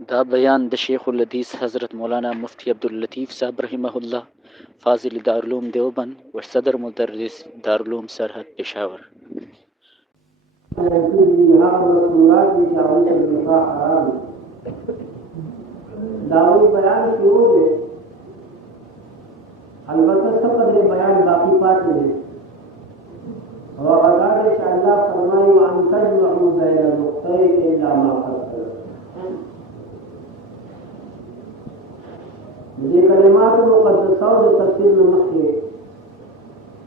दा बयान द शेखुल हदीस हज़रत मौलाना मुफ्ती अब्दुल लतीफ़ साहब रहिमहुल्लाह फ़ाज़िल दारुल देवबंद व सदर मुदर्रिस दारुल सरहद पेशावर। दावी बयान शुरू है, अलबत्ता सब कदरे बयान बाकी पाते हैं और अल्लाह फरमाई व अन तजमअू बैन नुक़तैन इल्ला मा क़द सलफ। मुझे कलिमात मुक़द्दसा और तफसीर में मखे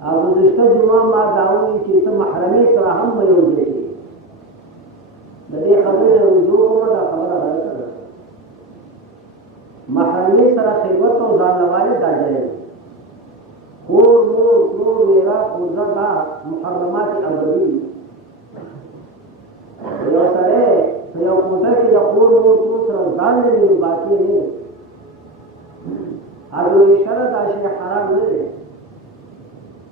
आप गुज़िश्ता जुमा मा दावी कि तो महरमी सराहम में होते थे लदे खबरें रुजू को मदा खबर है महरमी सरा खिदमत और जानवाले दा जाए को मेरा खुदा का मुहर्रमात अबदी यो सरे यो कोटा की रखूर तो सरदान ने बातें हैं आज ये शरत आशे हराम नहीं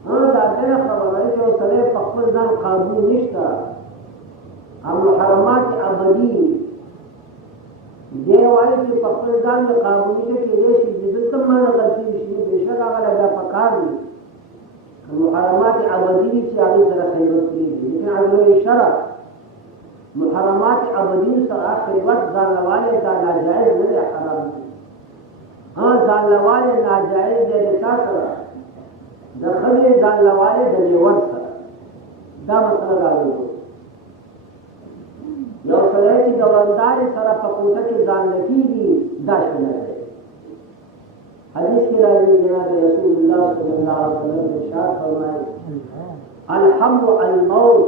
हाँ दादे ना खबर है जो सरे पक्कर जान काबू निश्ता हम मुहर्रमात अबदी देवाई के पक्कर जान में काबू निश्ता के लिए शिद्दत तमाम गलती इसमें बेशक आगे लगा पकार मुहर्रमात अबदी की आगे तरह खैरत की लेकिन आज ये शरत मुहर्रमात अबदी सरा खैरत जानवाले का नाजायज नहीं हराम हाँ जानवाले नाजायज दे क्या करा दखले जानवाले दलेवर सरा दा मसला डालो यो सरे की दवंदार सरा पकोटा की जान नतीजी दाशना है हदीस की राजी जनाब रसूलुल्लाह सल्लल्लाहु अलैहि वसल्लम ने इरशाद फरमाया अलहम्दु अल मौत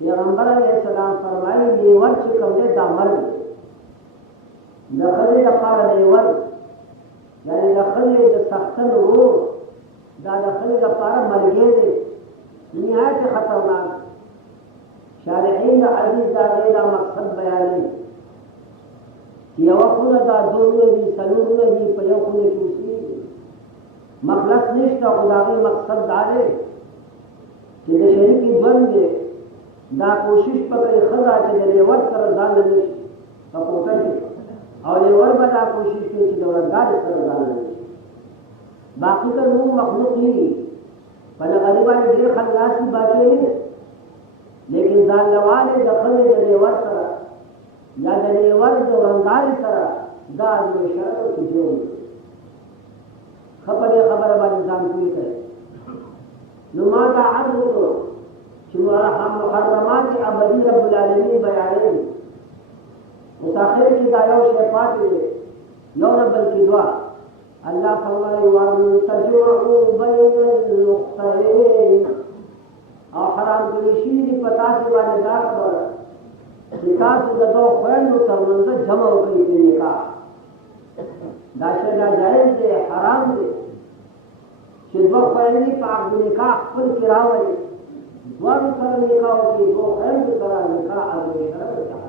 पैगंबर अलैहिस्सलाम फरमाई लेवर से कमरे दा मर दखले दा पार लेवर यानी दखले दा सख्तन रो दा दखले दा पार मर गए दे निहायत खतरनाक शारिहीन अजीज दा गैरा मकसद बयानी यवकुन दा दोनों सलून में पयोकुन चूसी मखलस निष्ठा खुदा के मकसद डाले कि शरीर की द्वंद दा कोशिश पकड़े खजा के लेवर कर जान नहीं पकोटर और लेवर बड़ा कोशिश की दौरदार कर जान नहीं बाकी का रूह मखलूक ही पर गरीबा ने दे खल्लास की बातें नहीं लेकिन जान लवाले दखल लेवर कर या लेवर दौरदार कर दा जो शर्त की जो खबर वाली जान पूरी करे नुमादा अर्ज को हम मुहर्रमात अबदी रब्बुल आलमीन बयान मुताखिर की दायो शेफात यौ रब्बल की दुआ अल्लाह फरमाए व तजमअू बैन नुक़तैन और हराम करीशी की पता से वाले दाग पर निकाह से दो खैर तरमंद जमा हो गई थी निकाह दाशे नाजायज दे हराम दे कि दो खैरी पाक निकाह खुद किरावे द्वार कर निकाह की दो खैर की तरह निकाह आगे शरत हराम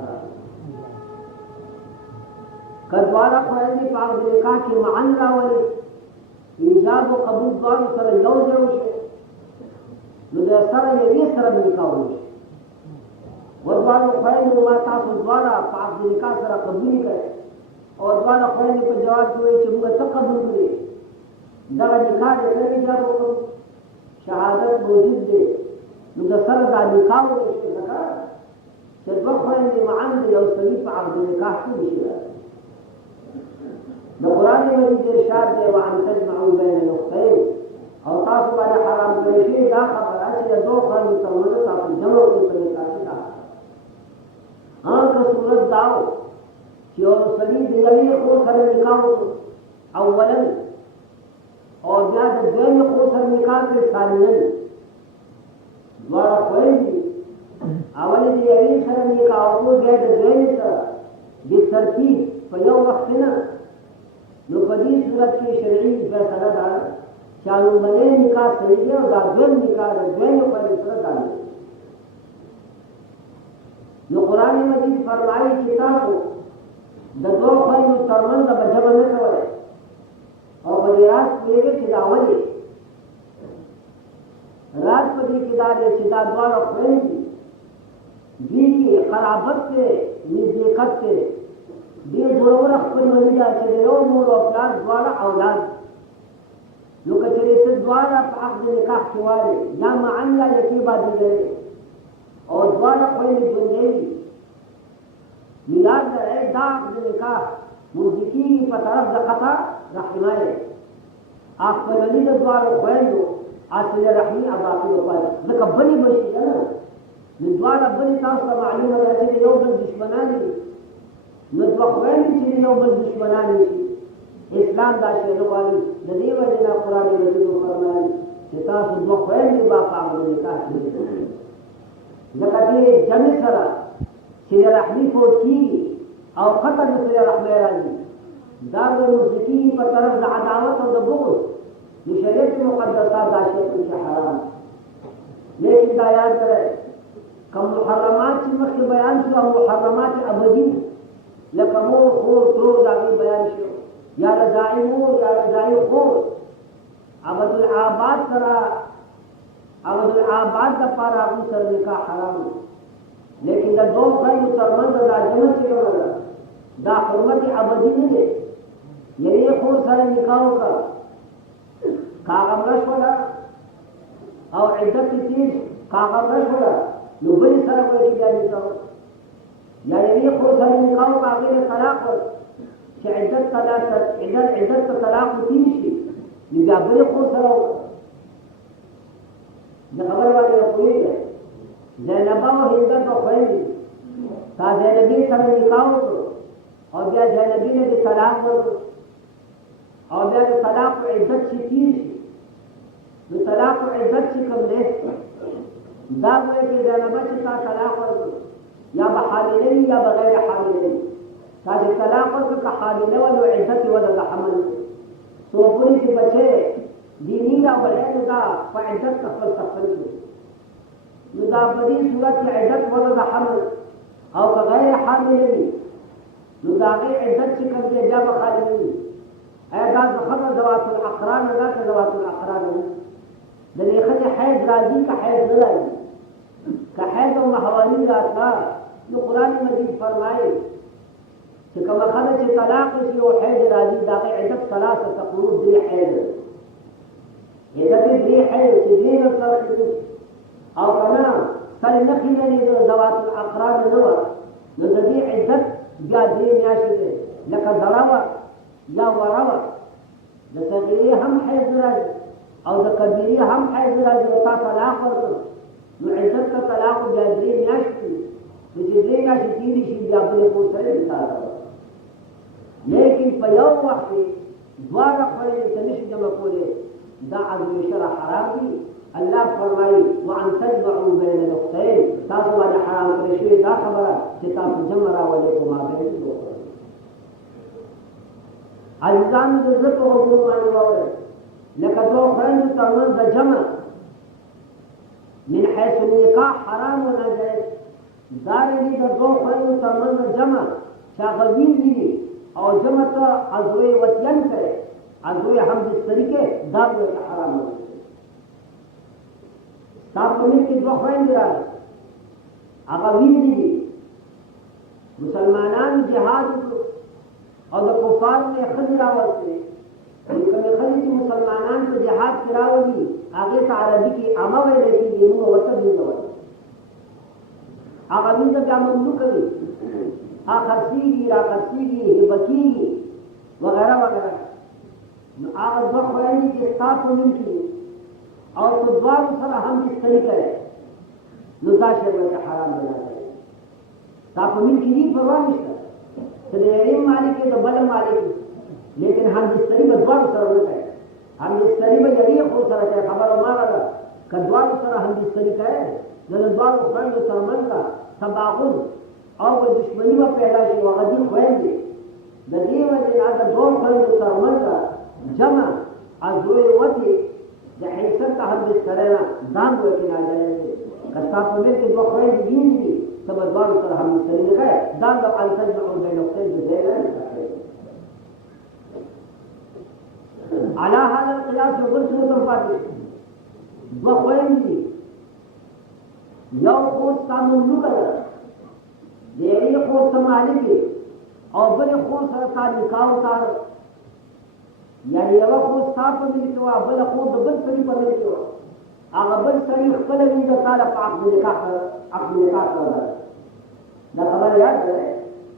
कद्वारा खैरी पाक निकाह की मानना वाली ईजाब व कबूल द्वार कर लो जो मुदसर ये सर निकाह हो वद्वार खैर माता द्वारा पाक निकाह सर कबूल करे और द्वारा खैर को जवाब हुए कि मुझे तकबूल करे दगा निकाह करे जब शहादत मौजूद दे मुदसर दा निकाह हो लगा जब खैर मान दे और सलीफ आप निकाह की विषय कुरान मजीद इरशाद दे व अन तजमअू बैन नुक़तैन और तासु वाले हराम करेशी दा खबर है दो खैर तरमंद तासु जमा को तरीका का हाँ का सूरत दाओ कि और सलीफ दिलवी को सर निकाह अव्वलन और ज्यादा जैन को सर निकाह के सानियन द्वारा कोई अवल दिलवी सर निकाह को ज्यादा जैन सर बितरतीब पयो वक्त ना नो पदी सूरत की शरई फैसला डाल चालू बने निकाह सही है और दादन निकाह जैन पर सूरत डाल नो कुरान मजीद फरमाई किताब दो खैर तरमंद बजबन करे और बरियात पूरे खिलावली रात पदी किदारे चिदा द्वारा खैर दी की खराबत से निज़ेकत से خپل ولي دا چې یو مور او پلار دواړه اولاد نو که چېرې ته دواړه په عقد نکاح کې وارې یا معا یا یکې باندې لرې او دواړه خویندې ژوندۍ وي نو یاد لرئ دا عقد نکاح موجود کېږي په طرف د خطا رحمه یې خپل ولي د دواړو خویندو اصل رحمي او باقي وپاتې ځکه بلې به شي که نه نو دواړه بلې تاسو ته معلومه ده چې د یو بل دشمنان دي نو دوه خویندې چې د یو بل دشمنان شي اسلام دا شی نه غواړي د دې وجې نه قرآن مجید فرمایي چې تاسو دوه خویندې به په عقد نکاح کړئ ځکه دې جمع سره چې د رحمي فوت کېږي او خطر د صلې رحمۍ راځي دا د موسیقي په طرف د عداوت او د بغض د شریعت مقدسات دا شی چې حرام لیکن دا یاد کړئ کوم محرمات چې مخکې بیان شو او محرمات ابدي لکه مور خور ترور د هغې بیان شو یا رضاعي مور یا رضاعي خور ابدالآباد سره ابدالآباد دپاره هغوی سره نکاح حرام دی لیکن د دوه خویندو ترمنځ دا جمع چې کومه ده دا حرمت ابدي نه دی یوې خور سره نکاح وکړه که هغه مړه شوله او عدت یې تېر شو که هغه مړه شوله نو بلې سره به چې بیا نکاح یا یوې خور سره نکاح وکړه هغې ته طلاق ورکړه چې عدت ته طلاق تېر شي نو بیا بلې خور سره وکړه د خبرې باندې پوهېږئ زینبه او هندته به خویندې تا زینبې سره نکاح وکړو او بیا زینبې نه دې طلاق ورکړو او بیا د طلاق عدت چې تېر شي نو طلاق عدت چې کوم دی دا وایي چې زینبه چې تا طلاق ورکړو یا به حامله وي یا بغیر حامله وي تا چې طلاق ورکړو که حامله وه نو عدت یې وده د حمل څو پورې چې بچی دیني را بلې نو دا په عدت کې خپل سفر شو نو دا په دې صورت کې عدت وده د حمل او که غیر حامله وي نو د هغې عدت چې کوم دی بیا به خالي نه وي ایا دا ښځه ذوات الاقران ده که ذوات الاقران نه د دې ښځې حیض راځي که حیض نه راځي که حیض او محوالي راتله نو قرآن مجید فرمایي چې کومه ښځه چې طلاق شي او حیض راځي د هغې عدت ثلاثه قروء درې حیض عدت یې درې حیض چې درې نه سره او که نه سل نښې لري د ذوات الاقران نه وه نو د دې عدت بیا درې میاشتې دی لکه زړه وه یا وره وه د صغیرې هم حیض راځي او د کبیرې هم حیض راځي او تا طلاق ورکړ نو عدت ته طلاق بیا درې میاشتې نو چې درې میاشتې تېرې شي بیا بلې کور سره نکاح لیکن په یو وخت کې دواړه خویندې ته نشي جمع کولی دا عزم شرع حرام دي الله فرمایي وان تجمعوا بین الاختین تاسو باندې حرام کړی شوې دا خبره چې تاسو جمع راولئ په مابین کې وکړئ عزیزانو د زړه په غوږونو باندې واورئ لکه دوه خویندو ترمنځ د جمع من حیث النکاح حرام و ناجایز دارنګې د دوه خویندو ترمنځ د جمع چې هغه وین دي او جمع ته عضوی وطین کوي عضوی هم بستري کې دا به حرام نه تا په منځ کې دوه خویندې راغلې هغه وین دي مسلمانان جهاد وکړو او د کفارو نه ښځې راوستې کومې ښځې چې مسلمانان په جهاد کې راولي هغې ته عربي کې عامه ویلی کېږي موږ ورته وینځه وایو هغه وینځه بیا مملوکه وي هغه خرڅېږي راخرڅېږي هبه کېږي وغیره وغیره نو هغه دوه خویندې چې ستا په منځ کې او په دواړو سره هم بستري کوي نو دا شی ورته حرام دی ستا په منځ کې هېڅ پروا نشته چې د یوې مالک د بله مالک لیکن هم بستري به دواړو سره ونه کوي هم بستري به یوې خور سره کوي خبره هماغه ده که دواړو سره هم بستري کوي نو د دواړو خویندو ترمنځ تباغض او به دشمني به پیدا شي هغه دي خویندې د دې وجې نه د دوه خویندو ترمنځ جمع عضوی وتې د حیثیت ته هم بستری نه ځان به کې ناجایز دی که ستا په منځ کې دوه خویندې وینې دي ته به دواړو سره هم بستري نه کوې دا د ان تجمعوا بین اختین د ځای نه على هذا القياس يقول سورة الفاتحة دوه خویندې دي یو خور ستا مملوکه ده د یوې خور ته مالک یې او او بلې خور سره تا نکاح وتاړه یعنې یوه خور ستا په ملک کې وه بله خور د بل سړي په ملک کې وه هغه بل سړي خپله وینځه تا له په عقد نکاح سره دا خبره یاد کړئ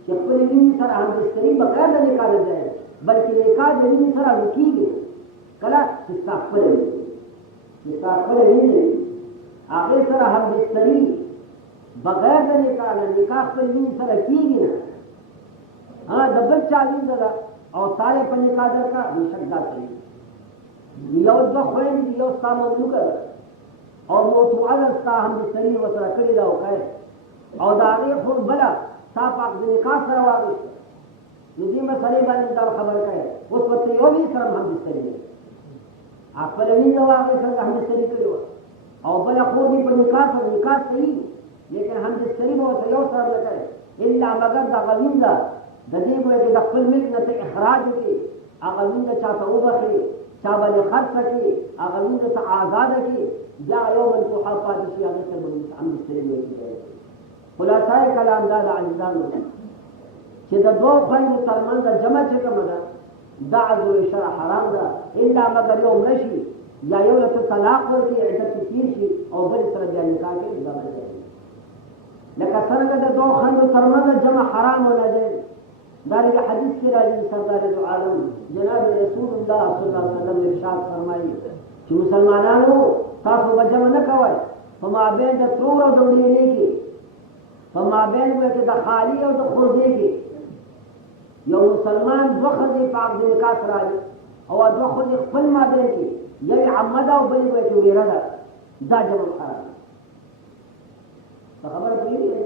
چې خپلې وینځې سره همبستري بغیر د نکاح نه ځای بلکې نکاح د وینځې سره وکېږي کله چې ستا خپله وینځې هغې سره همبستري بغیر د نکاح نه نکاح خپلې وینځې سره کېږي نه د بل چا وینځه ده او تا یې په نکاح درکړه بېشک دا صحیح یو دوه خویندې دي یو ستا مملوکه ده او موضوعه ده ستا همبستري ورسره کړې ده او خیر او د هغې خور بله ستا په عقد نکاح سره واغېسته نو دې مسئلې باندې دا خبر کوي اوس ورته یو وي سره هم همبستري دی خپله وینځه واغې سره همبستري کړې وه او بله خور دې په نکاح سره نکاح صحیح لیکن همبستري به ورته یو سره نه کوي الا مګر دغه وینځه د دې ګویا چې د خپل ملک نه ته اخراج وکړي هغه وینځه چا ته وبخلي چا باندې خرڅه کړي هغه وینځه ته ازاده کړي بیا یو منصوحه پاتې شي هغې سره به همبستري وکړي خلاصه کلام دا د عزیزانو چې د دوو خویندو ترمنځ جمع چې کومه ده دا عدل شرع حرام ده الا مګر یو مړه شي یا یو له ته طلاق ورکړي عدت یې تېر شي او بل سره بیا نکاح کوي دا به لکه څرنګه د دوو خویندو ترمنځ جمع حرام او ناجایز دا لکه حدیث کې راځي سردار دو عالم جناب رسول الله صلی الله علیه وسلم ارشاد فرمایي چې مسلمانانو تاسو به جمع نه کوئ په مابین د ترور او د وړېرې کې په مابین کې د خالي او د خوځې کې یو مسلمان دوه ښځې په عقد نکاح سره راځي او دوه ښځې خپل مابین کې یوې عمه ده او بلې کې وریره ده دا جمع حرام په خبره پوهېږئ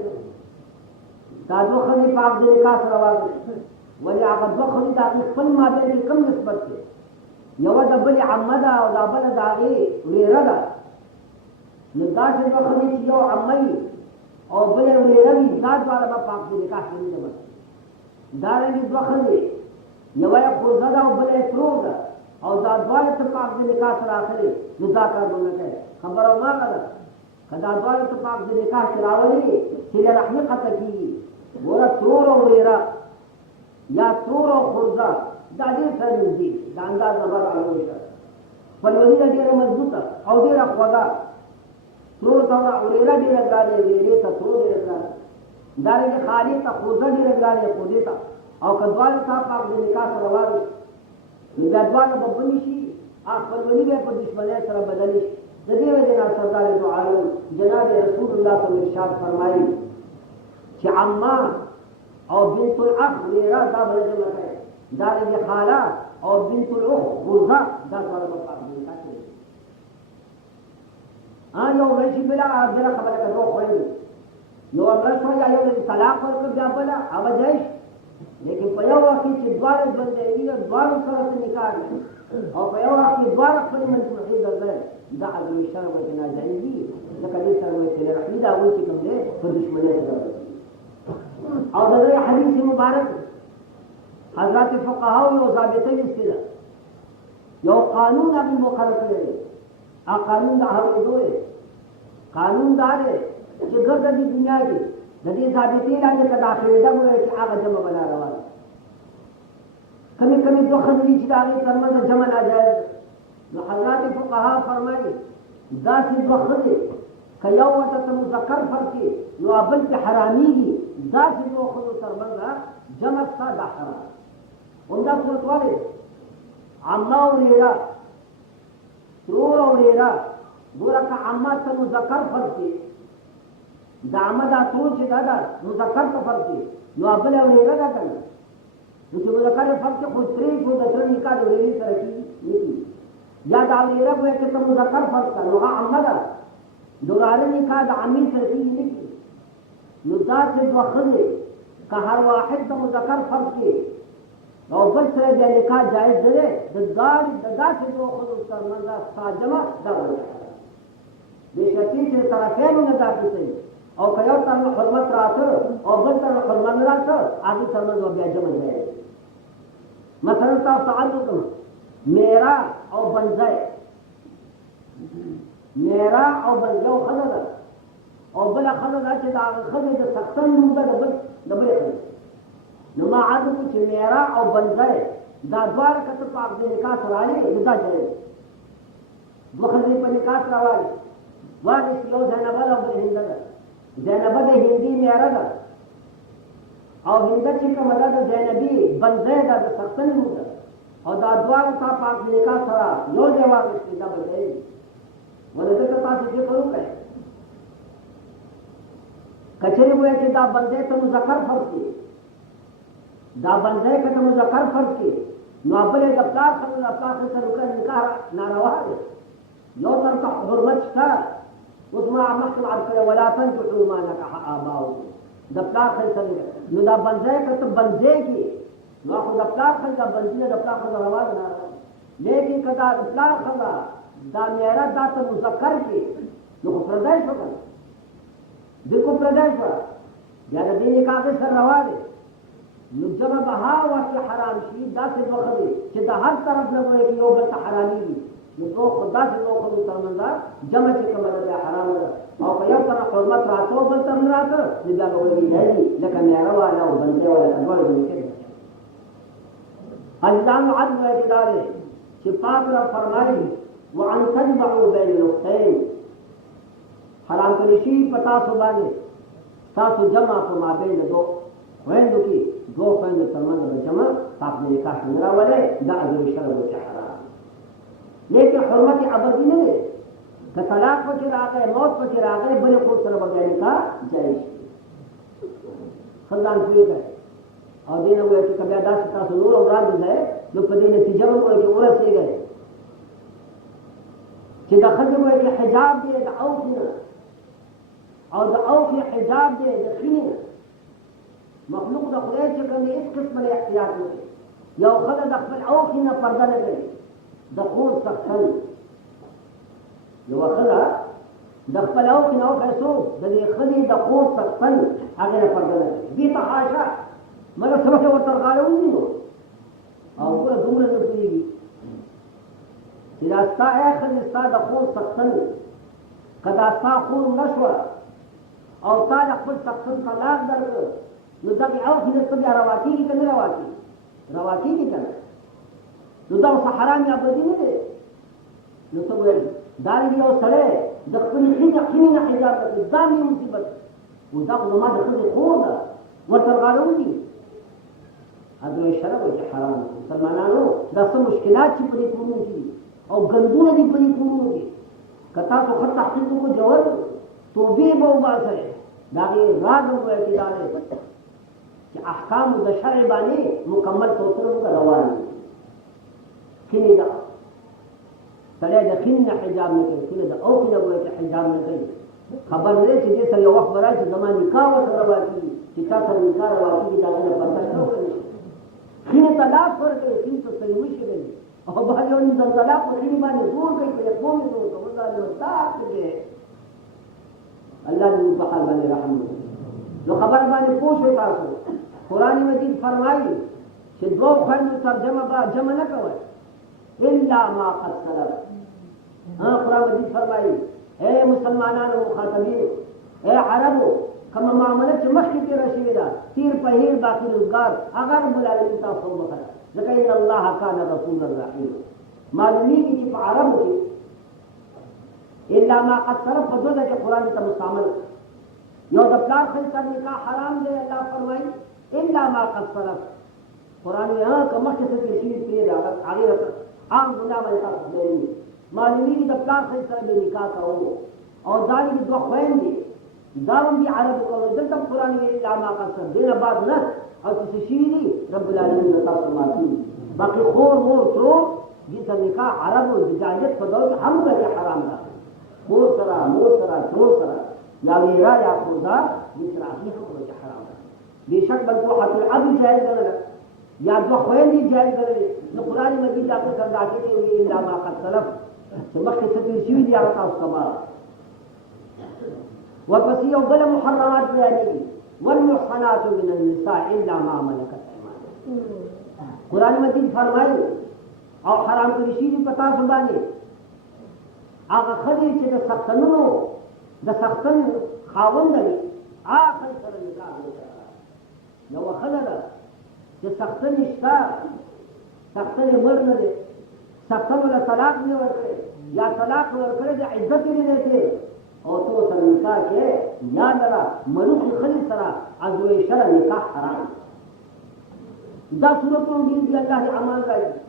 دا دوه ښځې په عقد نکاح سره واغېستې ولې هغه دوه ښځې د هغې خپل مابین کې کوم نسبت دی یوه د بلې عمه ده او دا بله د هغې وریره ده نو داسې دوه ښځې چې یو عمه وي او بلې وریره وي دا دواړه به په عقد نکاح کې نه ده دارنګې دوه ښځې یوه یې خوږه ده او بله یې ترور ده او دا دواړه ته په عقد نکاح سره اخلي نو دا کار به نه کوي خبره هماغه ده که دا دواړه ته په عقد نکاح کې راولي صله رحمي قطع کېږي ګوره ترور او وریره یا ترور او خوږه دا ډېر سره نږدې د انداز نمبر علوي شه خپلولي ده ډېره مضبوطه او ډېره خوږه ترور ته وریره ډېره ګرانې وریرې ته ترور ډېره ګرانې دارنګې خالي ته خوږه ډېره ګرانې خوږې ته او که دواړه ته په عقد نکاح سره واغېستې نو بیا دواړه به بلې شي خپلولي به یې په دشمنۍ سره بدلې شي د دې وجې نه سردار دو عالم جناب رسول الله صلی الله ارشاد فرمایي چې عمه او بنت الاخ وریره دا به نه جمع کوي دارنګې خاله او بنت الاخ خوږه دا دواړه به په عقد نکاح کې یو مړه شي بله خبره که دوه خویندې یو مړه شوه یا یو ته طلاق ورکړه بیا بله هغه جایز لیکن په یو وخت کې چې دواړه ژوندی وي دواړو سره ته نکاح کوي او په یو وخت کې دواړه خپلې منصوحې ګرځوي دا عدل شرع ورته ناجایز دي ځکه دې سره وایي صله رحمي دا هغوی چې کوم دی په دشمنۍ سره او د دې حدیث مبارک حضرات فقهاو یو ضابطه ویستې ده یو قانون هغې مقرر کړی دی هغه قانون د اورېدو دی قانون دا دی چې ګرده دې دنیا کې د دې ضابطې لاندې که داخلېده ووایي چې هغه جمع به ناروا ده کمې دوه ښځې دي چې د هغې ترمنځ جمع ناجایز ده نو حضرات فقها فرمایي داسې دوه ښځې که یو ورته ته مذکر فرض کړي نو بل پرې حرامېږي داسې دوه ښځو ترمنځ جمع ستا دا حرام همدا صورت ولې عمه او وریره ترور او وریره ګوره که عمه ته مذکر فرض کړي د عمه دا ترور چې دا ده مذکر ته فرض کړي نو بله وریره ده که نه نو چې مذکر یې فرض کړي خو ترې شو د تره نکاح د وریرې سره کېږي نه کېږي یا دا وریره ګویا چې ته مذکر فرض کړه نو هغه عمه ده د وراره نکاح د عمې سره کېږي نه کېږي نو داسې دوه ښځې که هر واحد د مذکر فرض کړي او بل سره بیا نکاح جایز نه دی د داسې دوه ښځو ترمنځ ستا جمع دا ولې بېشرطي چې طرفینو نه دا کیسوي او که یو طرف حرمت راته او بل طرف حرمت نه راته هغې ترمنځ به بیا جمع جایز مثلا تاسو تعال وکړو میرا او بنځی میرا او بنځی یو ښځه ده او بله ښځه ده چې د هغه ښځې د سختن نوم ده د بلې ښځې نو ما عرض کو چې میرا او بنځه دا دواړه کته په عقد نکاح سره راځي دا جایز دوه خزې په نکاح سره راځي وارث یو زینب او بل هند ده زینب د هندي میرا ده او هند چې کومه ده د زینبي بنځه ده د سختن ده او دا دواړه په عقد نکاح سره یو دی وارث دا بلځي ولته تاسو چې کوو کړئ کچری وای چې دا بنځه ته مذکر فرض کی دا بنځه کته مذکر فرض کی نو خپل د پلار سره وکړ نکاح ناروا دی یو تر ته حرمت شته اوس ما مخکې عرض کړی ولا تنكحوا ما نكح آباؤكم د پلار سره نو دا بنځه کته بنځه کی نو خو د پلار سره د بنځه د پلار سره روا نه لیکن کدا د پلار سره دا میرا دا ته مذکر کی نو خو پردای شو کنه دغه پردای شو یا د دې نکاح سره روا دی نو جمع بها واقع حرام شي دا څه وخت دی چې د هر طرف نه وایي یو بل ته حرامي دي نو څو خدا څه نو خو ترمنځ جمع چې کومه ده حرام ده او په یو طرف حرمت راځو بل تر نه راځي دا به وایي نه دي لکه میرا والا او بنده والا څنګه دي کې الزام عدل اعتدال چې پاک را فرمایي وعن تجمعوا بين الاختين حرام کړی شي پتا سو باندې تاسو جمع په مابین دو ویندو کې دو خويندو ترمنځ د جمع تاسو نکاح نه راولې دا اجر شرع او حرام لیکن حرمت ابدی نه ده که طلاق په راغی موت په راغی بل خو سره بغیر نکاح جایز خلان کوي او دینه وایي چې کبه داس تاسو نور وړاندې ده نو په دې نتیجه باندې کې ورسېږي چې د خځې وایي چې حجاب دی د اوخنه او د اوخي حجاب دی د خینه مخلوق د خدای چې کوم هیڅ قسم له احتیاط نه یو خدای د خپل اوخي نه پرده نه کوي د خور سختن یو خدای د خپل اوخي نه اوخه د دې خدای د خور سختن هغه نه پرده نه کوي دې په حاشا مله سبا ورته غاړو نو او ګوره دومره نه کوي چې دا ستا خدای ستا د خور سختن کدا ستا خور نشوه او تا د خپل سختن طلاق درکړ نو دا به او خدای ته راواتي کې نه راواتي کې کنه نو دا حرام یا بدی نه دی نو څه وایي دا یو سره د خپل خینه حجاب د ځامي مصیبت و دا خو ما د خپل خور ده ورته غاړو دي اځوي شرع او حرام مسلمانانو دا څه مشکلات چې په دې کومو کې او ګندونه دي په دې کومو کې کتا تو خط تحقیق کو جوړ توبې مو باسه دا غي راځو کوي چې احکام د شرع باندې مکمل توسل روان دي کینه دا سره د خینه حجاب نه کوي کینه دا او کینه وایي چې حجاب نه کوي خبر نه چې دې سره یو وخت راځي زمان نکاح سره راځي چې تا سره نکاح راځي دا نه پرته نه کوي خینه طلاق ورته خینه ته سلیم شي او په یو نه طلاق په خینه باندې زور کوي په قوم زور کوي دا نو تاسو دې الله دې په حال باندې رحم نو خبر باندې پوښتنه تاسو قرآن مجید فرمایي چې دوه خويندو ترجمه با جمع نه کوي الا ما قد سلف قرآن مجید فرمایي اے مسلمانانو مخاطبین اے عربو کما معاملې چې مخکې تیر شوی دا تیر په هیر باقی روزګار اگر بلالي تاسو وکړه ځکه ان الله کان رسول الرحیم معلومیږي چې په عربو کې الا ما قد سلف په دغه کې قرآن ته مستعمل یو د پلار خپل نکاح حرام دی الله فرمایي الا ما قد سلف قرآن یې کما چې څه شي کې دا هغه عام ګناه باندې تاسو دی معلومیږي د پلار خپل نکاح کوو او دالي د دوه خويندې داوم دي عربو کوي دلته قرآن یې الا ما قد سلف دینه بعد نه او څه شي دي رب العالمین تاسو ماتي باقي خور مور ترو دې ته نکاح عربو د جاهلیت په دور کې هم حرام ده خور سره مور سره ترو سره یا ویرا یا خدا دې سره هیڅ حرام ده بشک بل کو حت العبد جائز نه یا دو خويندې جائز نه نو قرآن مجید دا څه راځي دی الا ما قد سلف چې مخکې څه شي دي هغه تاسو سبا ورپسې یو بل محرمات بیانې والمحصنات من النساء الا ما ملكت ايمانكم قرآن مجید فرمایي او حرام کړی شي په تاسو باندې هغه خدای چې د سختنونو د سختن خاوند دی هغه سره نکاح وکړه نو خلره چې سختن شته سختن مر نه دی سختن ولا طلاق نه ورکړي یا طلاق ورکړي د عزت نه دی او تو سره نکاح کې یا لرا ملوک خلی سره ازوی شرع نکاح حرام دا صورتونه دي الله امان راځي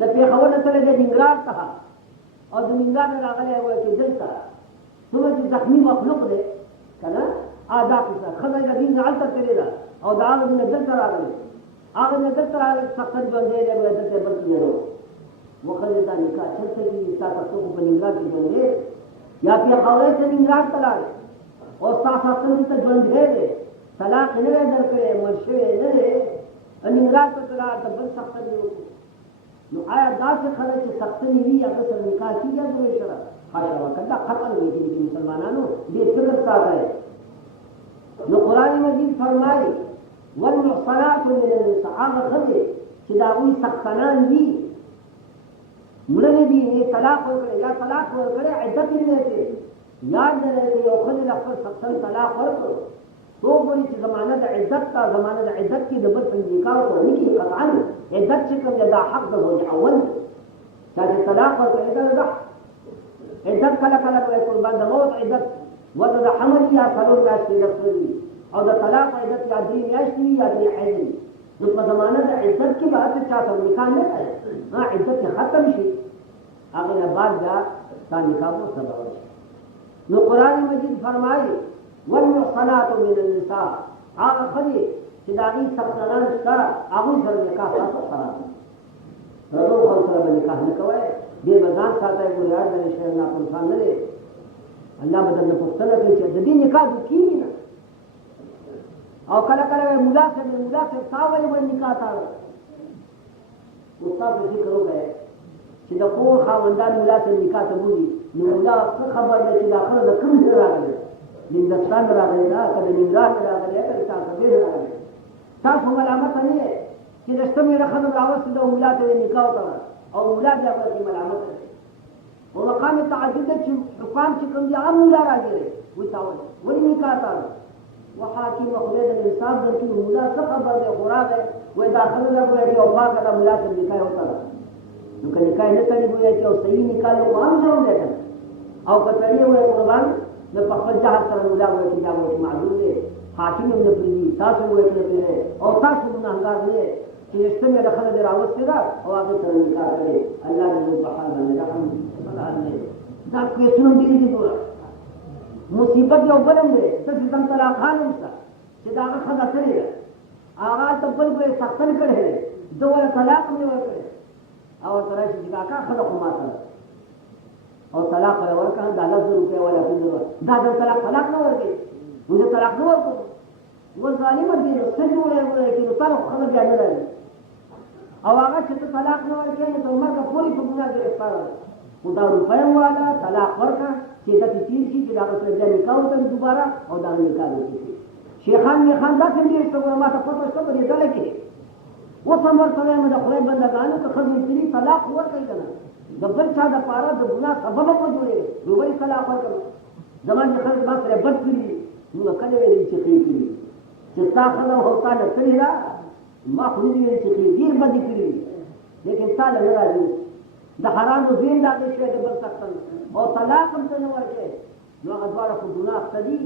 د پیښور سره د ننګرهار څخه او د ننګرهار راغلی وای چې دلته څومره چې زخمي مخلوق دی کنه آداب سره خدای د دین علت کړی دا او دا هغه نه دلته راغلی هغه نه دلته راغلی سخت باندې دی دلته بلکې ورو مخالفه دا نکاح چرته کې تاسو په ننګرهار کې باندې یا پیښور ته ننګرهار ته لاړ او تاسو ته ژوند دی طلاق نه درکړي مرشوي نه دی ننګرهار ته لاړ ته بل سخت دی نو آیا داسې خلک چې سختنی وي هغه سره نکاح کېږي یا دوی شرع حاشا وکړه قطعا وایي چې مسلمانانو دې فکر ساته نو قرآن مجید فرمایي والمحصنات من النساء هغه ښځې چې د هغوی سختنان وي مړه نه دي نه طلاق ورکړی یا طلاق ورکړی عدت یې نه دی یاد نه لري یو ښځې له خپل سختن طلاق ورکړو څوک وایي چې زمانه د عدت ته زمانه د عدت کې د بل په نکاح وکړو نه کېږي قطعا عدت چې کوم دی دا حق د زوج اول چا چې طلاق ورکړي دا ده عدت کله کله کوي قربان د موت عدت وده د حمل یا څلور میاشتې لفظي او د طلاق عدت یا درې میاشتې یا درې حیض نو په زمانه د عدت کې به هر چا سره نکاح نه کوي عدت ختم شي هغه نه بعد دا تا نکاح مو سبب شي نو قرآن مجید فرمایي والمحصنات من النساء هغه ښځې چې د هغوی سختنان شته هغوی سره نکاح تاسو حرام پردو خلکو سره به نکاح نه کوئ دې به ځان ساتئ ګورې هر ځای شی ناپنسان نه دی الله به درنه پوښتنه کوي چې د دې نکاح دې کېږي نه او کله کله وایي ملا صاحب تا ولې وایي نکاح تاړه اوس تاسو فکر وکړئ چې د کور خاوندان ملا صاحب نکاح ته بولي نو ملا څه خبر دی چې دا ښځه د کوم ځای راغلې هندوستان راغلی دا که د ننګرهار راغلی که د تاسو راغلی تاسو ملامت نه یې چې د شته مېړه ښځه راوستې ده او ملا ته یې نکاح وتړه او ملا بیا به دې ملامت نه او مقام تعدد ده چې حکام چې کوم دي هغه ملا راګرې وایي تا ولې نکاح تړه وحاکم خدای د انصاف درکړي ملا څه خبر دی خو راغی وایي دا ښځه ده ګورې او پاکه ده ملا ته نکاح وتړه نو که نکاح نه تړي ګورې چې او صحیح نکاح یو عام ډول دی که او که تړي وایي قربان د په خپل جهل سره ملا وایي چې دا وایي معذور دی حاکم یې نه پرېږدي تاسو وایي چې نه پرېږدئ او تاسو ګناهګار نه یې چې شته مېړه ښځه دې راوستې ده او هغې سره نکاح کړې الله دې زموږ په حال باندې رحم دا کیسونه ډېر دي ګوره مصیبت یو بل هم دی داسې دم طلاقان هم شته چې د هغه ښځه کړې ده هغه هلته بل به یې سختن کړی دی ده وله طلاق هم یې ورکړی او ورته راشي چې کاکا ښځه خو ما سره او طلاق ولا ورکړه دا 1000 روپۍ ولا 15 دا د طلاق نه ورکړي موږ طلاق نه ورکړو و ظالم دې څه جوړه کې نو طلاق خبر بیا نه لري او هغه چې طلاق نه ورکړي نو مرګ پوری په ګناه گرفتار و دا روپۍ والا طلاق ورکړه چې د تیر شي چې دا سره بیا نکاح وکړي دوباره او دا نکاح وکړي شیخان میخان دا څنګه څنګه ما ته پته شته په دې ځای کې اوس هم ورته وایم د خدای بندګانو که ښځې پرې طلاق ورکړي که نه د بل چا د پاره د ګناه سبب به جوړېږي نو ولې طلاق ورکړو زمان چې خلک ما سره بد کړي نو کله ویلې چې ښې کړي چې ستا ښځه او تا نه کړې ده ما خو نه دي ویلې چې ښې ډېر بدې کړي لیکن تا له نه راځي د حرامو زین د هغې شوی د بل سختن او طلاق هم ته نه ورکړې نو هغه دواړه خو ګناه شته دي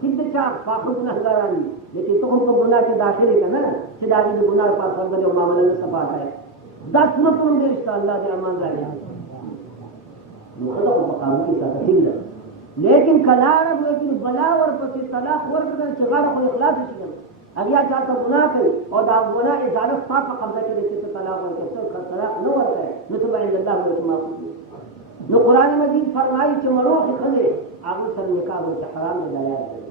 ټیک د چا پاخه ګناهګاران دي لیکن ته هم په ګناه کې داخل یې که نه چې د هغې د ګناه لپاره څنګه یو معامله نه صفا کړی دا سنتونه ډېر شته الله دې امان راکړي نو ښځه خو په قانون کې ساته ټینګ ده لیکن کلاره لیکن بلا ورپسې طلاق ورکړل چې غاړه خو اخلاص شي اګیا چاته ګناه کوي او دا ګناه ازاله ستا په قبضه کې دی چې طلاق ورکړې ته طلاق نه ورکړې نو ته به عند الله ورته معافي نو قرآن مجید فرمایي چې مړوښې ښځې هغوی سره نکاح ورته حرام دی دا یاد کړئ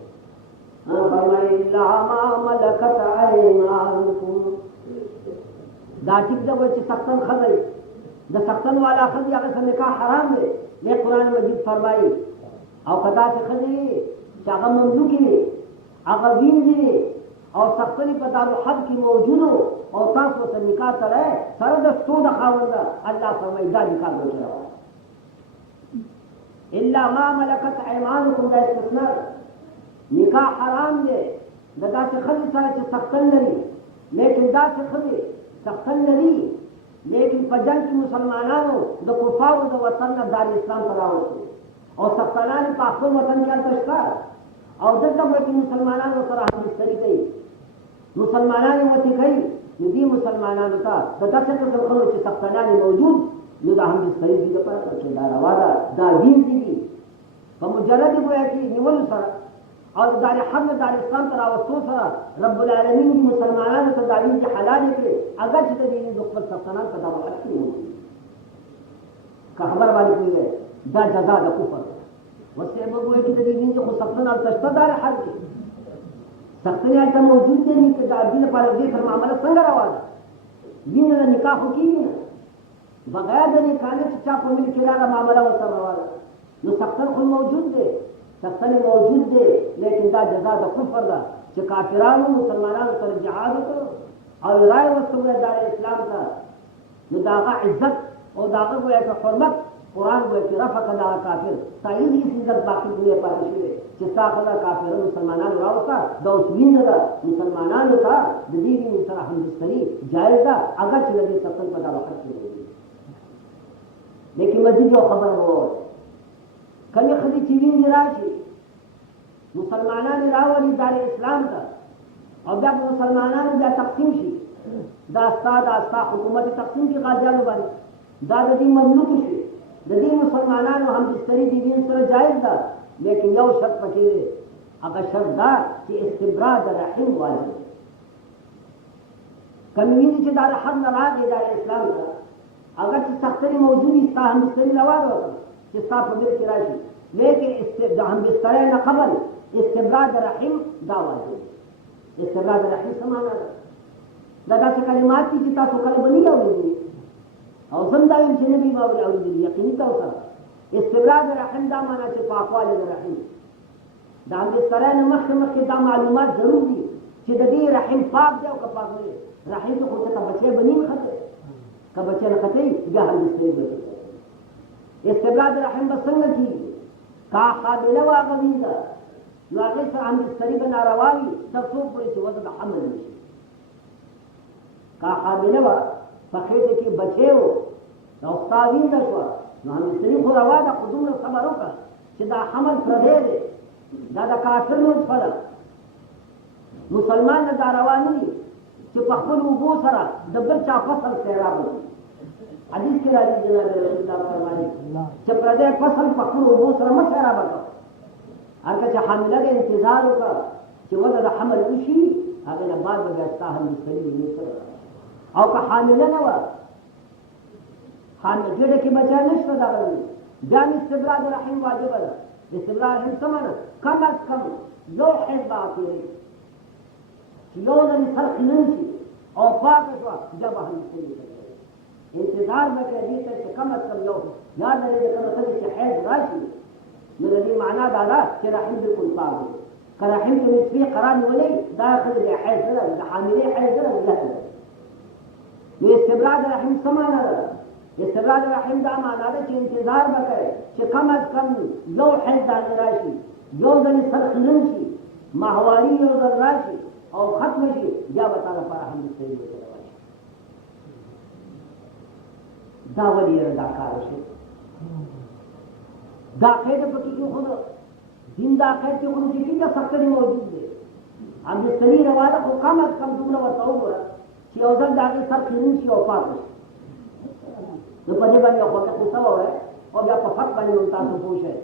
فرمایي الا ما ملکت ایمانکم دا ټیک ده چې سختن ښځه د سختن والا ښځې هغه سره نکاح حرام دی نه قرآن مجید فرمایي او که داسې ښځې چې هغه مملوکې وي هغه وینځې وي او سختنې په دارالحرب کې موجود او تاسو سره نکاح تړی سره د ستو د خاونده الله فرمایي دا نکاح به وکړه الا ما ملکت ایمانکم دا استثناء نکاح حرام دی د داسې ښځې سره چې سختن لري لیکن دا څه ښه دی سختن نه دي لیکن په جنګ کې مسلمانانو د کفارو د وطن نه دار اسلام ته راوستي او سختنان په خپل وطن کې هلته شته او دلته به کې مسلمانانو سره همبستري کوي مسلمانان یې وتې کوي نو دې مسلمانانو ته د داسې قسم خلکو چې سختنان موجود نو د همبستري دې لپاره چې دا روا ده دا دین دي په مجرد ګویا کې نیولو سره او د دار حرب دار اسلام ته راوستو سره رب العالمین دې مسلمانانو ته دا دین چې حلال کړي اگر چې د دې د خپل سختنان په دغه وخت کې که خبر باندې کوي دا جزا د کفر وسه به وایي چې د دې دین خو سختنان تشته دار حرب کې سختنان ته موجود دي چې د دین په اړه دې سره معاملې څنګه روا ده دین د نکاح کیږي بغیر د نکاح نه چې چا په ملک کې راغله معاملې ورسره روا ده نو سختن خو موجود دی سختن موجود دی لیکن دا جزا د کفر ده چې کافرانو مسلمانانو سره جهاد وکړو او رای وستوله دار اسلام ته نو د هغه عزت او د هغه ګویا که حرمت قرآن ګویا چې رفع کړه دغه کافر ستا هېڅ عزت باقي ګویا پاتې شوی چې ستا خدا کافرانو مسلمانانو راوسته دا اوس وینه ده مسلمانانو ته د دې وینې سره همبستري جایز ده اگر چې د دې سختن په دغه وخت کې وي لیکن مزید یو خبره ووایه کله ښځې چې وینې راشي مسلمانان راولي دار اسلام ته او بیا په مسلمانانو بیا تقسیم شي دا ستا حکومت تقسیم شي غازیانو باندې دا د دې مملوک شي د دې مسلمانانو همبستري د دین سره جایز ده لیکن یو شرط پکې دی هغه شرط دا چې استبرا د رحم واجب دی کوم وینې چې دا د حد نه راغی دار اسلام ته اگر چې سختري موجود وي ستا همبستري روا ده چې ستا په دل کې راشي لیکن د همبسترۍ نه قبل استبرا د رحم دا واجب دی استبرا د رحم څه معنا ده دا داسې کلمات دي چې تاسو کله به نه اورېدلي او زه هم دا یم چې نه وي ما ولې اورېدلي یقیني طور سره استبرا د رحم دا معنا چې پاکوالی د رحم د همبسترۍ نه مخکې دا معلومات ضرور دي چې د دې رحم پاک دی او که پاک نه دی رحم ته خو څه بچی به نه نښتی که بچی نښتی بیا همبستري به استبرا د رحم به څنګه کېږي که حامله وه هغه وینځه نو هغې سره همبستري به ناروا وي تر څو پورې چې وضع د حمل نه شي که حامله وه په خېټه کې بچی و او ستا وینځه شوه نو همبستري خو روا ده خو دومره صبر وکړه چې دا حمل پردی دی دا د کافر نطفه ده مسلمان نه دا روا نه وي چې په خپلو اوبو سره د بل چا فصل سیراب وکړي حدیث کې راځي جناب رسول الله فرمایي چې پردی فصل په خپلو اوبو سره مه سیرابه کړه هلته چې حامله ده انتظار وکړه چې وضع د حمل وشي هغې نه بعد به بیا ستا همبستري به نه سره او که حامله نه وه ګېډه کې بچی نشته دغه بیا هم استبرا د رحم واجبه ده استبرا رحم څه معنی کم از کم یو حیض به تېری چې یو ځلې سر خلن شي او پاکه شوه بیا به همبستري انتظار به کوې دې ته چې کم از کم یو یاد لرې د کومه ښځې چې حیض راشي نو د دې معنا دا ده چې رحم بالکل پاک دی که رحم ته نطفې قرار نیولی دا ښځې د حیض نه ده د حاملې حیض نه ده نو استبرا د رحم څه معنا ده استبرا د رحم دا معنا ده چې انتظار به کوې چې کم از کم یو حیض د هغې راشي یو ځلې سر خلن شي ماهواري یو ځل راشي او ختمه شي بیا به تا لپاره همبستري ورته راشي دا ولې یې دا کار وشي دا قید پکې کېښوده دین دا قید کېښوده چې ټیکه سختري موجود دی همبستري روا ده خو کم از کم دومره ورته وګوره چې یو ځل د هغې سر خلن شي او پاک شي نو په دې باندې یو خوږه قصه ووایه او بیا په فرق باندې هم تاسو پوه شئ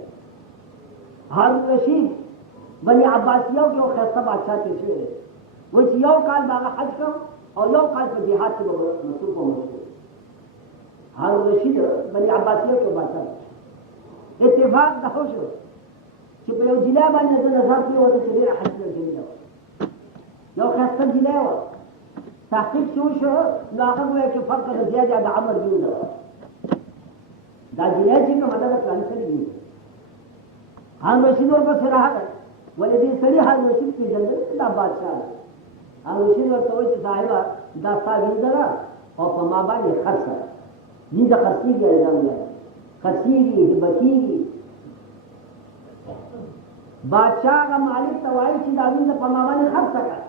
هارون رشید بني عباسیو کې یو ښایسته بادشاه تېر شوی دی وایي چې یو کال به هغه حج کړ او یو کال په جهاد کې به مصروف او مشغول هارون رشید بني عباسیو کې بادشاه اتفاق دا شو چې په یو جلۍ باندې د نظر پرېوته چې ډېره حسینه جمیله وه یو ښایسته جلۍ وه تحقیق چې وشو نو هغه وویل چې فرق د زیاده د عمر جوړه وه دا جلۍ چې کومه ده د پلاني سړي جوړه هارون رشید ورپسې راغی ولې دې سړي هارون رشید پېژندل دا بادشاه ده هارون رشید ورته وایي چې صاحبه دا ستا وینځه ده او په ما باندې خرڅه ده وینځه خرڅېږي الزام دی خرڅېږي هبه کېږي بادشاه هغه مالک ته وایي چې دا وینځه په ما باندې خرڅه کړه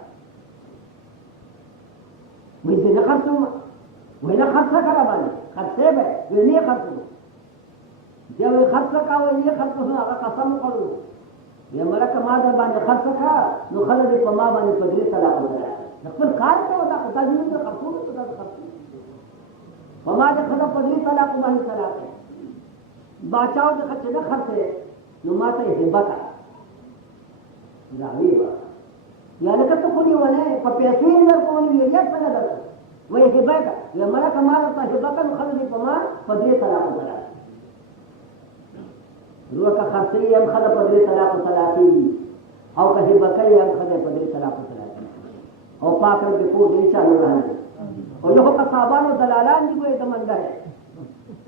وایي زه نه خرڅوم وایي نه خرڅه که راباندې خرڅې به وایي نه خرڅوم بیا وایي خرڅه که وایي نه خرڅوم هغه قسم وخوړلو وایي ملکه ما در باندې خرڅه که نو خلک دې په ما باندې په 3 طلاق وکړه د خپل کار کوه دا خو تا دې نه خرڅوم ته دا خرڅوم په ما دې ښځه په 3 طلاق باندې طلاق دی باچاو دې چې نه خرڅې نو ما ته یې هبه کړه راوي وه یا لکه ته خو دې ونه په پیسو یې نه درکوم ویل یا څنګه درکوم وایي هبه کړه وایي ملکه ما درته هبه کړه نو خلک دې په ما په 3 طلاق وکړه نو که خرڅوي هم ښځه په 3 طلاقو طلاقېږي او که هبه کوي هم ښځه په 3 طلاقو طلاقېږي او پاک رب دې کور دې چا نه ورانوي او یو خو قصابانو دلالان دي ګویا د منډه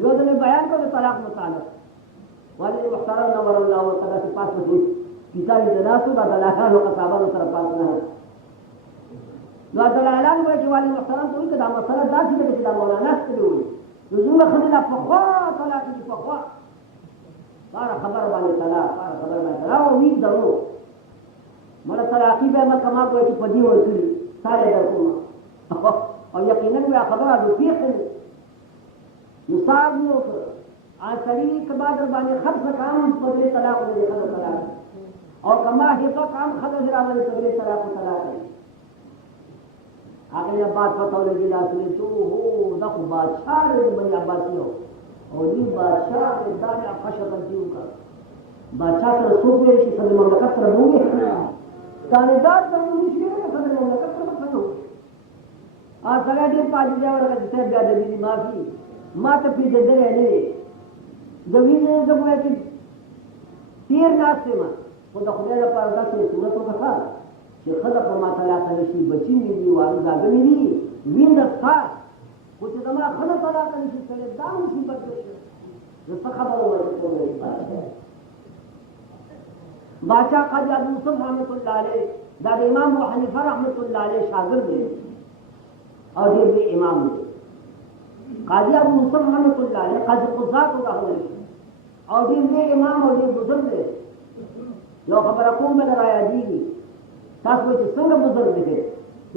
یو ځل بیان کړو د طلاق متعلق والد محترم نور الله تعالی سے پاس وځي کتاب د ناسو د دلالان او قصابانو سره پاس نه نو دلالان وایي چې والد محترم ته دا مسله داسې ده چې دا مولانا ستړي وي نو زموږ خدای په خوا طلاق دي په خوا بار خبر باندې طلاق بار خبر باندې طلاق او وی درو مله طلاقي به ما کما کوي چې پدی ورکړي ساره درکوم او یقینا بیا خبره د پیښې مثال نو اصلي کبا در باندې خرڅ کام په دې طلاق دې خبره طلاق او کما هیڅ کام خبره راوړي په دې طلاق طلاق هغه یا بات پتاو لګی لاسونه چې هو دا خو بادشاہ دې بني عباسیو او دې بادشاہ دې دانه خشب دیو کا بادشاہ سره څوک ویل چې سره مملکت سره وګوري دانه دار ته نشي سره مملکت سره پټو سره دې پاتې دی ورته چې بیا دې معافي ما ته پیډه درې نه د وینې د کومه چې تیر ناشته ما خو د خدای لپاره داسې صورت وکړه چې خدای په ما طلاق نشي بچی مې دی وارو زاګ مې دی وینې ښه خو چې زما خدای طلاق نشي کړي دا مصیبت ده زه څه خبره ورته باچا قاضي ابو یوسف رحمت الله علیه دا امام ابو حنیفه رحمت الله علیه شاګرد دی او دې امام دی قاضي ابو یوسف رحمت الله علیه قاضي قضات راغلی او دې امام او دې بزرګ دی یو خبره کوم بل را یادېږي تاسو چې څنګه بزرګ دي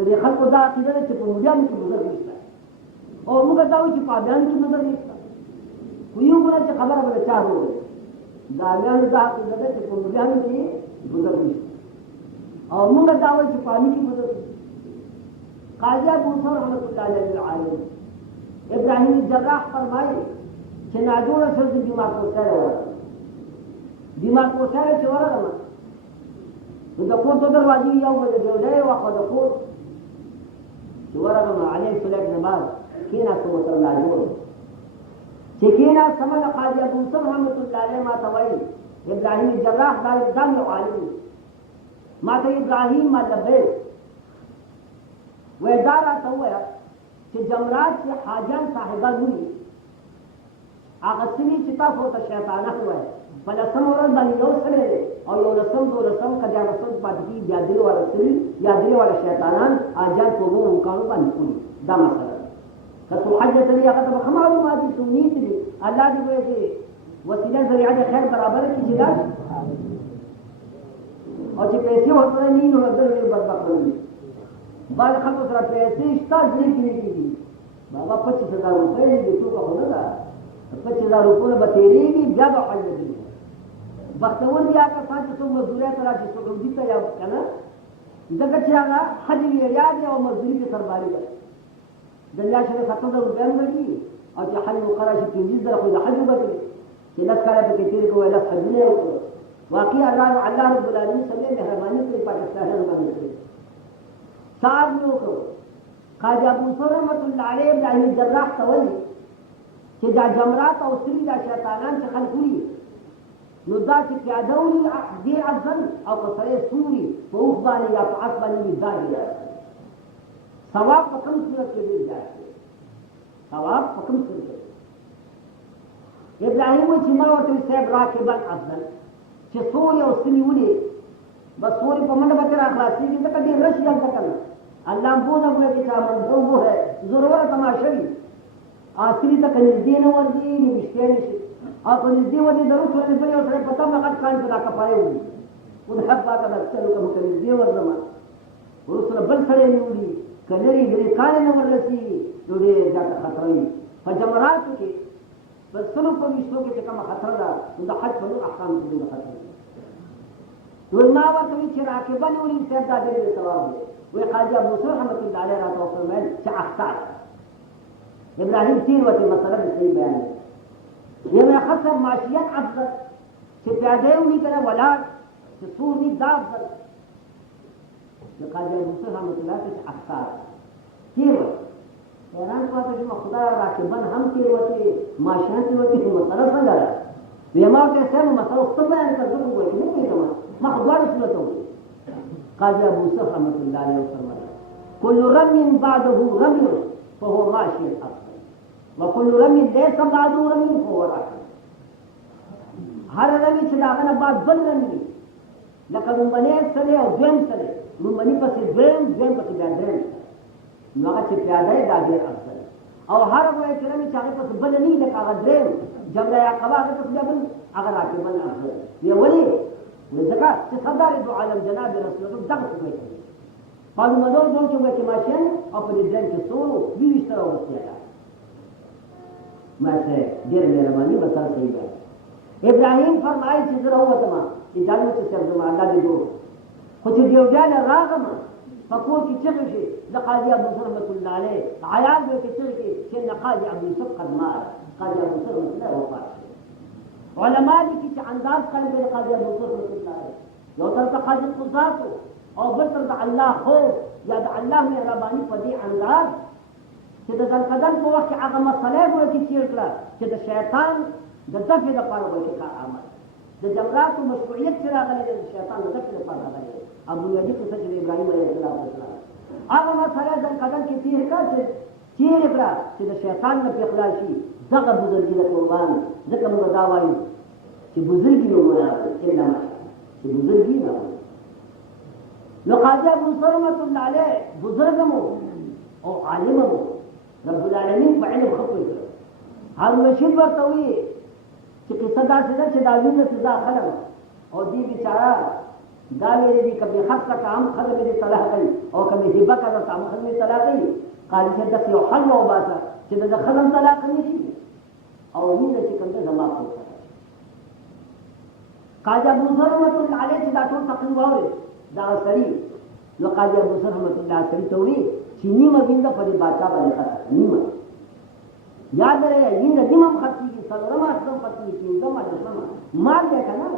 دې خلکو دا عقیده چې په مجام کې بزرګ نشته او موږ دا وایو چې په بیان کې بزرګ نشته خو یو بل چې خبره بل چا وایي دا بیان دا عقیده چې په مجام کې بزرګ نشته او موږ دا وایو چې په امي کې بزرګ قاضي ابو یوسف رحمت الله علیه العالم ابراهیم جراح فرمایي چې ناجوړه سره دماغ کو سره چې ورغله نو د کور ته دروازې یو بل دی یو واخو د کور چې ورغله علیه السلام نماز کېناسته ورسره ناجوړ چې کېناسته مله قاضي ابو یوسف رحمت الله علیه ما ته وایي ابراهیم جراح دا اقدام یو عالم ما ته ابراهیم ما لبیک وی دا راته ووایه چې جمرات چې حاجیان صاحبان وي هغه څه چې تاسو ته شیطانه وایي په لسم ورځ باندې یو سړی دی او یو لسم دولسم که دیارلسم پاتې کېږي بیا درې واړه سړي یا درې واړه شیطانان حاجیان په اوبو وکاڼو باندې کړي دا مسله ده که څو حجت لري هغه ته به ښه معلومات دي څو نیت دي الله دې وایي چې وسیله ذریعه د خیر برابره کړي چې داسې او چې پیسې ورسره نه وي نو هغه ډېر بدبخت وي بعض خلکو سره پیسې شته ځینې کې نه کېږي بابا 25,000 روپۍ دې ټوکه خو نه ده 25,000 روپۍ به تېرېږي بیا به حج نه کوي بختور دي هغه کسان چې څوک مزدورۍ ته راشي سعودي ته یا که نه ځکه چې هغه حج ویریا دی او مزدوري پې سرباري ده د میاشتې نه 70,000 روپۍ هم لګي او چې حج مقرر شي 15,000 خو د حج وکړي چې لس کاله پکې تېر کړو لس حجونه یې وکړو واقعي الله رب العالمین سمې مهرباني کړې پاکستانیانو باندې کړې صاحب مې وکړو قاضي ابو یوسف رحمت الله علیه ابراهیم جراح ته وایي چې دا جمرات او سري دا شیطانان چې خلک وړي نو دا چې پیاده وړي دې افضل او که سړی سوري په اوښ باندې یا په اس باندې وي دا ډېر ثواب په کوم صورت کې ډېر زیات دی ثواب په کوم صورت کې ابراهیم وایي چې ما ورته وایي صاحب راکبن افضل چې سوري او سري وړي بس سوري په منډه به را خلاصېږي ځکه ډېر رش یې هلته که نه الله بوده گویا کہ کیا منظور وہ ہے ضرورت تماشا بھی آخری تک نزدې نه ورځي نو وشته نشي او په نزدې ورځي ضرورت ورته بل یو سره پتا مګر کان په کفاره وي او د حق باندې چلو کوم ته نزدې ورځم ورسره بل سره نیولي کلری بریکان نه ورسی نو ډېر ځکه خطر وي په جمراتو کې په سلو په ویشتو کې چې کومه خطر ده نو د حج په نور احکام کې دومره خطر ده. نو ما ورته وایي چې راکبه نیولي صاحب دا ډېر ثواب دی. وایي قاضي ابوسر رحمت الله علیه راته وفرمیل چې اخطار ابراهیم تیر وته مسله دې صحیح بیان دی. یو خطر معاشیت افضل چې پیاده ونی کنه ولاړ چې سور نی دا افضل. نو قاضي ابوسر رحمت الله علیه چې اخطار تیر حیران پاتې شوم خدا راکبن هم تیر وته معاشیت وته مسله څنګه ده. ویما ته سم مسله خپل بیان کړو وایي نه کوي ما خدای صورت وي. قاضي ابو يوسف رحمه الله عليه فرمایا كل رمي بعده رمي فهو ماشي الافضل وكل رمي ليس بعده رمي فهو راكب. هر رمي چې داغه نه بعد بل رمي لکه لومبنی سره او دویم سره لومبنی پسې دویم پسې بیا دریم نو هغه چې پیاده دا ډېر افضل او هر وایي چې رمي چې هغه پسې بل نه لکه هغه دریم جمله عقبه هغه پسې بل هغه راکب افضل. وی ولې ځکه چې سردار دو عالم جناب رسول الله دغه څه کوي قالو مدور دوی چې وایي ماشین او په دې ځای کې سورو 20 سره وسیله ما څه ډېر مهرباني وکړه صحیح ده. ابراهیم فرمایي چې زه راووتم چې جانو چې سر ما الله دې جوړ خو چې دیو بیا راغم په کور کې چې شي د قاضي ابو رحمت الله علیه عیال دې چې قاضي ابو یوسف قد مات قاضي ابو رحمت الله وفات. علماء دي چې انداز کوي د قاضي ابو بکر رحمۃ اللہ علیہ یو تر قاضي قضات او بل تر الله خوف یا د الله مهرباني په دې انداز چې د ځل قدم په وخت هغه مسله وو چې چیرته چې د شیطان د دفع لپاره وایي کا عمل د جمرات مشروعیت چې راغلي د شیطان د دفع لپاره راغلي. ابو یزید څخه چې ابراهیم علیه السلام هغه مسله د قدم کې تیر کا چې چیرته چې د شیطان نه په خلاص شي دغه بزرګي د قربان ځکه موږ دا وایو چې بزرګي نو مراد چې نه چې بزرګي نه نو قاضي ابو رحمت الله علیه بزرګ مو او عالم مو رب العالمین په علم خپل کړ. هارون رشید ورته وی چې قصه دا څه چې دا ویني سزا خلم او دې بیچاره دا ویلي دي کبي خاص کا کام خلم دې طلاق کوي او کبي هبه کا کام خلم دې طلاق کوي. قاضي چې د یو حل او باسه چې د خلم طلاق نشي او ویني چې کوم څه زما کوي. قاضي ابو رحمت الله علیه چې دا ټول تقریر وره دا سړي نو قاضي ابو رحمت الله علیه ته وی چې نیمه وینده په دې باچا باندې خاطر نیمه یاد لرئ وینده نیمه خرڅيږي څلورمه اصل خرڅيږي دمه دسمه مال دې کنه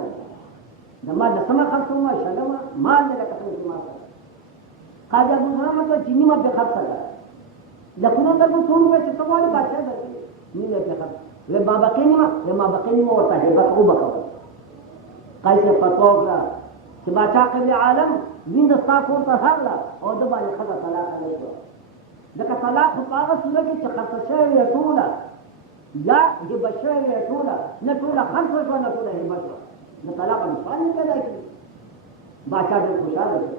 دمه دسمه خرڅومه شلمه مال دې کته ما قاضي ابو رحمت چې نیمه په خرڅه ده لکه نو دغه ټول به چې سوال باچا ده نیمه په خرڅه له بابا کینما ورته هبه او بکو قاضي فتوا وکړه چې باچا قبل عالم وینده تاسو ته هغلا او د باندې خبره طلاق نه دغه طلاق په هغه صورت کې چې خاصه شوی ټوله یا هبه شوی ټوله نه ټوله خاصه شو نه ټوله هبه شو نو طلاق مثال نه کېدای. باچا دې خوشاله شو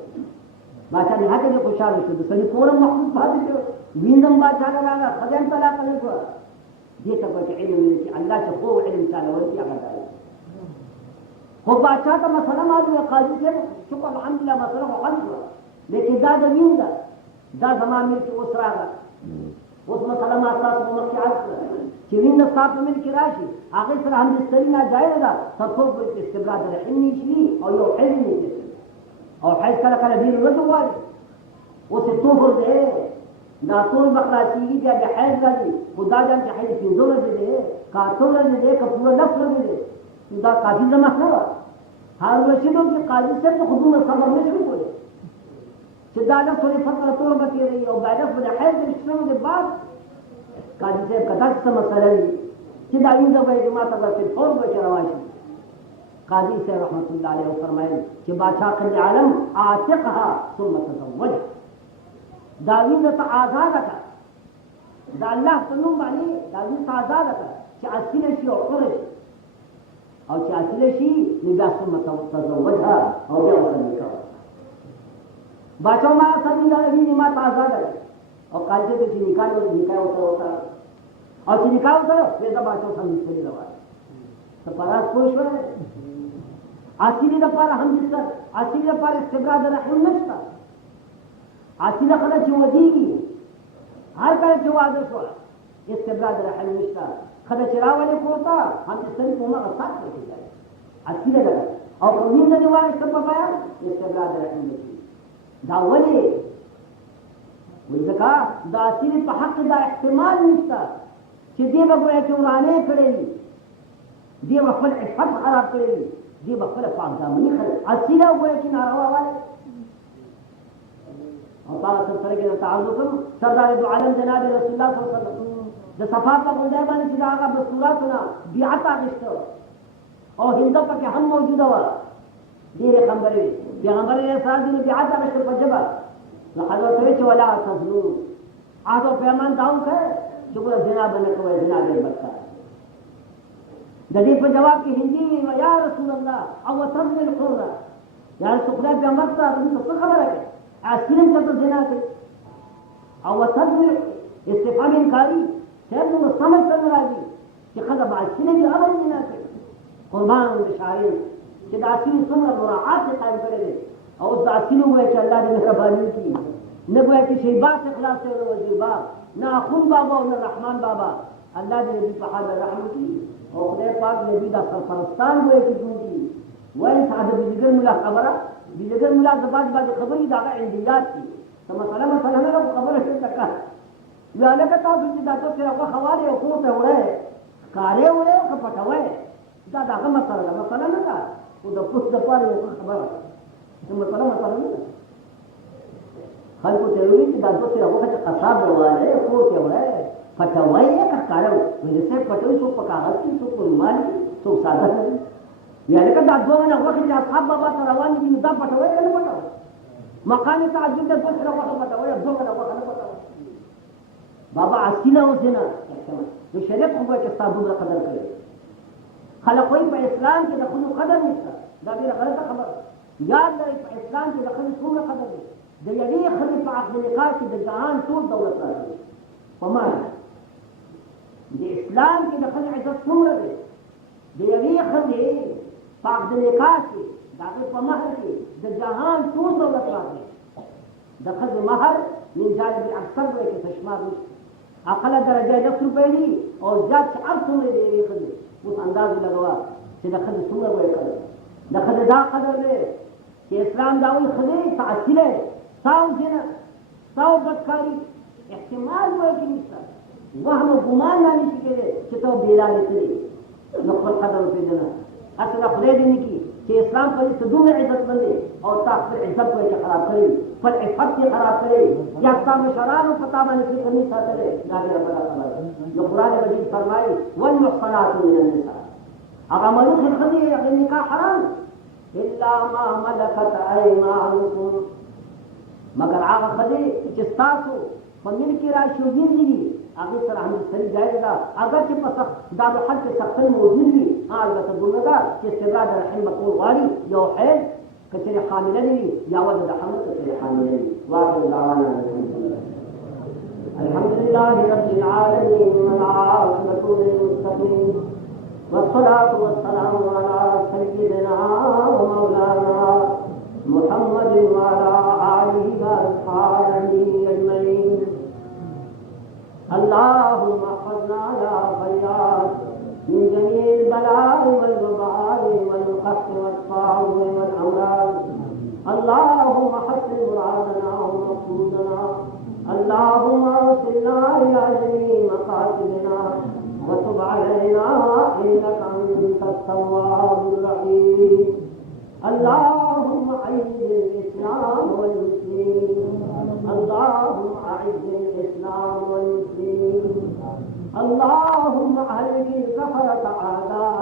باچا دې هغه دې خوشاله شو د سړي کورم محفوظ پاتې شو ویندم باچا راغله خدای طلاق نه کو دې ته په علم چې الله چې خو علم تعالی ورته هغه دی خو باچا ته مسله معلومه قاضي ته شکر الحمدلله مسله حل شوه لیکن دا د وینده دا زما ملک اوس راغله اوس مسله ما تاسو په مخکې عرض کړه چې وینده ستا په ملک راشي هغې سره همدستري ناجایزه ده تر څو پورې چې استبرا د رحم نیشي او یو حیض نیشي او حیض کله کله ډېر ورځې غواړي اوس یې طهر دی دا ټول به خلاصېږي بیا بیا حیض راځي خو دا جان چې حیض 5 ورځې دی که 8 ورځې دی که پوره 10 ورځې دی دا قاضي زما نه وه. هارون رشید چې قاضي صاحب ته خو دومره صبر نه شو کولی چې دا 10 ورځې فتره ټوله به تېروي او بیا 10 ورځې حیض د شپږو د بعد قاضي صاحب که داسې څه مسله وي چې دا وینځه به یې ما ته به فور به چې روان شي. قاضي صاحب رحمت الله علیه وفرمایل چې باچا قبل عالم عاتقها ثم تزوجها دا وینځه ته آزاده کړه دا الله په نوم باندې دا وینځه ته آزاده کړه چې اصیله شي او حره شي او چې اصله شي نو بیا ثم تزوجها او بیا ورسره نکاح باچا ما سړي دا ویني ما ته آزاده او قاضي ته چې نکاح وکړه او چې نکاح وکړه پیدا باچا سم نشي روان ته پراس پوه شو اصلي د پاره هم دې اصلي د پاره استبراد رحم نشته عسيلة خلت وديجي هاي كانت جواد شوى استبراد رحل مشتا خلت راولي كوتا هم تستلف وما غصات كده عسيلة ده او قومين ده جواد سبب يا استبراد رحل مشتا دا ولي وذكا دا عسيلة بحق دا احتمال مشتا چې دې به ګویا چې ورانې کړې دې به خپل عفت خراب کړې دې به خپل پاک دامني اصیله ګویا چې ناروا والی او تاسو سره کې تعلق سردار دو عالم جناب رسول الله صلی الله علیه وسلم د صفات په غونډه باندې چې دا هغه بصورتونه بیعت اخیسته او هنده پکې هم موجوده و ډېرې خبرې پیغمبر علیه السلام دې بیعت اخیسته په جبه نو حضرت چې ولا تزنو عهد او پیمان داو کړ چې ګوره زنا به نه کوئ زنا ډېر بدکار د دې په جواب کې هندي وی یا رسول الله او تزن القرة یا رسول الله پیغمبر ته څه خبره کوي عسکرین ته زنا کوي او تزن استفهام انکاری شاید نو سمجھ ته راځي چې خدای به عسکرین کې امر زنا کوي قربان بشارین چې د عسکرین څومره مراعات قائم کړی دی او د عسکرین وایي چې الله دې مهرباني وکړي نه وایي چې شیبات اخلاص او وزیر باب نه اخون بابا او نه رحمان بابا الله دې دې په حال رحم وکړي او خدای پاک نبی دا سرپرستان وایي چې دوی وایي صاحب بزرګ مولا خبره بزرګ مولا د باج خبرې دا عنديات دي مثلا نه خبره څه تکا یا لکه تاسو چې دا څه راغله حواله او کوته وره کارې وره او پټوي دا دغه مسله مثلا نه ده او د پوښت د پاره یو خبره مثلا نه خلکو ته ویل چې دا څه راغله چې قصاب وره کوته وره پټوي کا کارو ولې څه پټوي څو په کاغذ کې څو په مال څو ساده یا لکه دا دوه نه وخت چې اصحاب بابا ته روان دي دا پټوي کنه پټوي مقام تعجب د څه راغله پټوي دوه نه وخت نه پټوي بابا عسیله وزنا نو شریعت خو به کتابو قدر کوي خلقوي په اسلام کې د خلکو قدر نشته دا ډیره غلطه خبره یاد لرئ په اسلام کې د خلکو څومره قدر دی د یوې ښځې په عقد نکاح کې د جهان ټول دولت راځي په معنا د اسلام کې د خلکو عزت څومره دی د یوې ښځې په عقد نکاح کې د هغې په مهر کې د جهان ټول دولت راځي د ښځې مهر من جانب الاکثر وایي چې تشمار نشته اقل درجه 10 روپۍ دي او زیات چې هر څومره دی یوې ښځې اوس انداز لګوه چې د ښځې څومره وایي قدر د ښځې دا قدر دی چې اسلام دا وایي ښځې تعصیله ساو زنا ساو بدکاري احتمال وایي کې نشته وهم او ګمان نه نشي کېدی چې ته بېلالې کړې نو خپل قدر وپېژنه هسې د خدای دې نه کړي چې اسلام په دې څه دومره عزتمند دی او تا خپل عزت وایي چې خراب کړی خپل عفت یې خراب کړی یا ستا مشرانو په تا باندې څه کمي ساتلی دا ډېره بده خبره ده نو قرآن مجید فرمایي والمحصنات من النساء هغه ملوکې ښځې هغې نکاح حرام الا ما ملکت ایمانکم مګر هغه ښځې چې ستاسو په ملک کې راشي او وینځي هغې سره همسري جایز ده اگر چې په دارالحرب کې سختۍ موجود وي البته دونه ده چې استبراد رحم به کول غواړي یو حیض که چېرې حامله نه وي یا وضع د حمل که چېرې حامله وي واخر دعوانا الحمد لله رب العالمين والعاقبة للمتقين والصلاة والسلام على سيدنا ومولانا محمد وعلى آله وأصحابه أجمعين اللهم احفظنا يا غياث من جميع البلاء والوباء والقحط والطاعون والامراض اللهم حسن مرادنا ومقصودنا اللهم اوصلنا الى جميع مقاصدنا وتب علينا انك انت التواب الرحيم اللهم اعز الاسلام والمسلمين اللهم اعز الاسلام والمسلمين اللهم اهلك الكفرة اعداء